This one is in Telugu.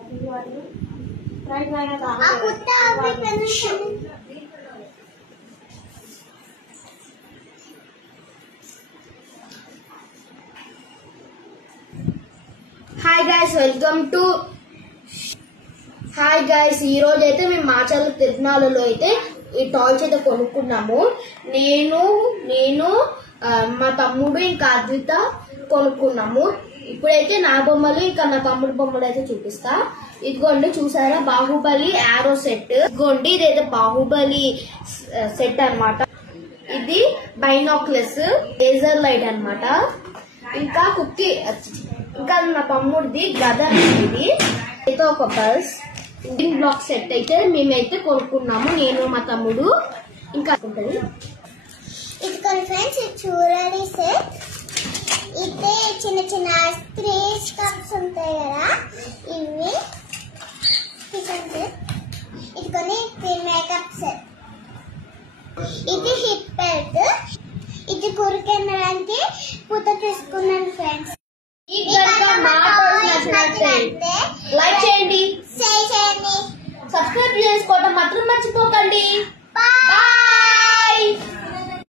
Hi guys, welcome to hi guys. ఈ రోజు అయితే మేము మాచర్ల తిరునాళ్ళలో అయితే ఈ టాయ్స్ అయితే కొనుక్కున్నాము. నేను మా తమ్ముడు ఇంకా అద్విత కొనుక్కున్నాము. ఇప్పుడైతే నా బొమ్మలు ఇంకా నా తమ్ముడు బొమ్మలు అయితే చూపిస్తా. ఇదిగోండి, చూసారా, బాహుబలి యారో సెట్. ఇదిగోండి, ఇదైతే బాహుబలి సెట్ అన్నమాట. ఇది బైనాక్లెస్ లేజర్ లైట్ అన్నమాట. ఇంకా ఇంకా నా తమ్ముడిది గద. ఇది అయితే ఒక పల్స్ బ్లాక్ సెట్ అయితే మేమైతే కొనుక్కున్నాము, నేను మా తమ్ముడు. ఇంకా ఉంటుంది ఇది ఫ్రెండ్స్, ఇది చూడండి సెట్. ఇదే చిన్న చిన్న 3 కప్స్ ఉంటాయి కదా, ఇవి కిచెన్ సెట్. ఇది కొన్ని మేకప్ సెట్. ఇది హిప్ బెల్ట్. ఇది కూరకెళ్ళడానికి పూత తీసుకున్నాను ఫ్రెండ్స్. లైక్ చేయండి, షేర్ చేయండి, సబ్స్క్రైబ్ చేసుకోవడం మాత్రం మర్చిపోకండి.